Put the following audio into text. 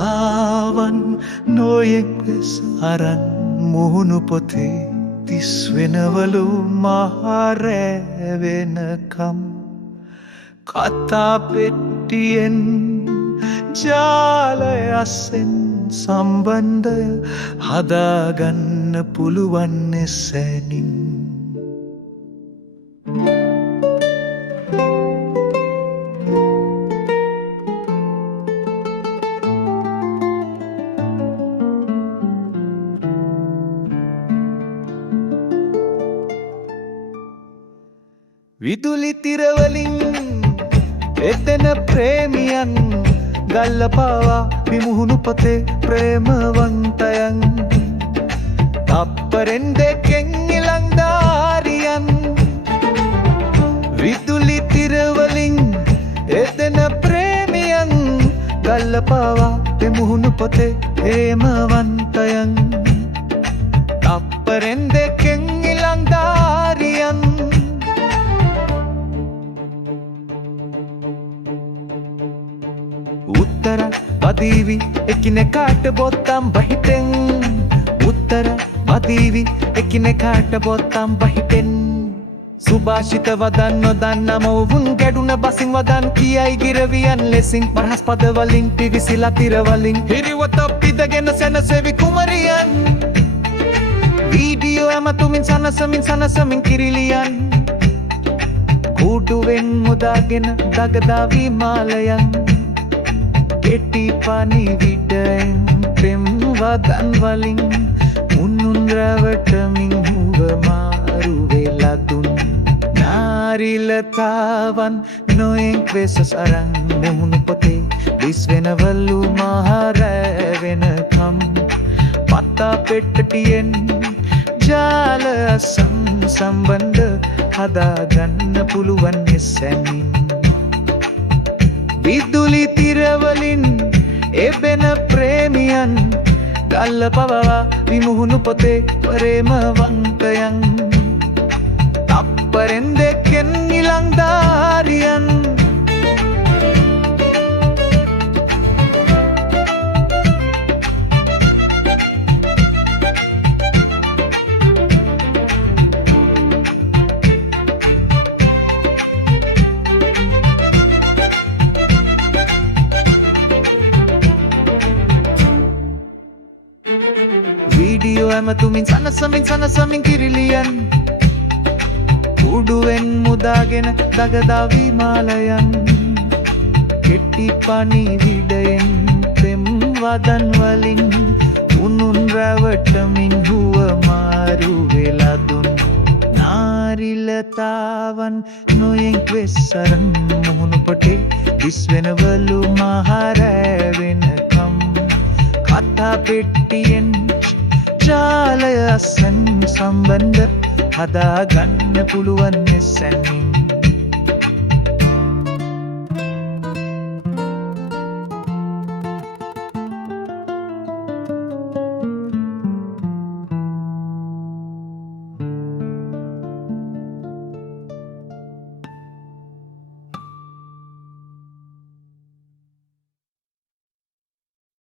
තාවන් නොයෙක් වෙස් අරන් මුහුණු පොතේ තිස් වෙනවලු මහරෑ වෙනකම් කතා පෙට්ටියෙන් ජාලය අස්සෙන් සම්බන්ධය හදාගන්න පුළුවන් එසැනින් විදුලි තිරවලින් එතන ප්‍රේමියන් ගල්ලපාවා විමුහුණු පොතේ ප්‍රේමවන්තයන් තප්පරෙන් දෙකෙන් ඉලංදාරියන් විදුලි තිරවලින් එතන ප්‍රේමියන් ගල්ලපාවා විමුහුණු පොතේ ප්‍රේමවන්තයන් තප්පරෙන් දෙකෙන් ඉලංදාරියන් උත්තර වදීවි එකිනෙකාට බොත්තම් බහිටෙන් උත්තර වදීවි එකිනෙකාට බොත්තම් බහිටෙන් සුභාෂිත වදන් නොදන්නම ඔවුන් ගැඩුන බසින් වදන් කියයි ගිරවියන් ලෙසින් බරහස් පදවලින් පිවිසිලා තිරවලින් හිරිවත පිදගෙන සැනසෙවි කුමරියන් වීඩියෝ ඇමතුමින් සනසමින් කිරිලියන් කුඩුවෙන් මුදාගෙන දගදා විමාලයන් කෙටි පණිවිඩයෙන් පෙම් වදන් වලින් උන්නුන් රැවටමින් හුව මාරු වෙලා දුන් නාරිලතාවන් නොයෙක් වෙසස් අරන් මුහුණු පොතේ දිස් වෙනවලු මහරෑ වෙනකම් පතා පෙට්ටියෙන් ජාල සම්බන්ධ හදාගන්න පුළුවන් එසැනින් විදුලි තිරවලින් එබෙන ප්‍රේමියන් ගල්ලපවවා විමුහුණු පොතේ ප්‍රේමවන්තයන් තප්පරෙන් දෙකෙන් ඉලංදාරියන් වීඩියෝ ඇමතුමින් සනසමින් කිරිලියන් කුඩුවෙන් මුදාගෙන දගදා විමාලයන් කෙටි පණිවිඩයෙන් පෙම් වදන් වලින් උනුන් රැවටමින් හුව මාරු වෙලා දුන් නාරිලතාවන් නොයෙක් වෙස් අරන් මුහුණු පොතේ දිස් වෙනවලු මහරෑ වෙනකම් කතා පෙට්ටියෙන් ජාලය අස්සෙන් සම්බන්ධ හදාගන්න පුළුවන් එසැනින්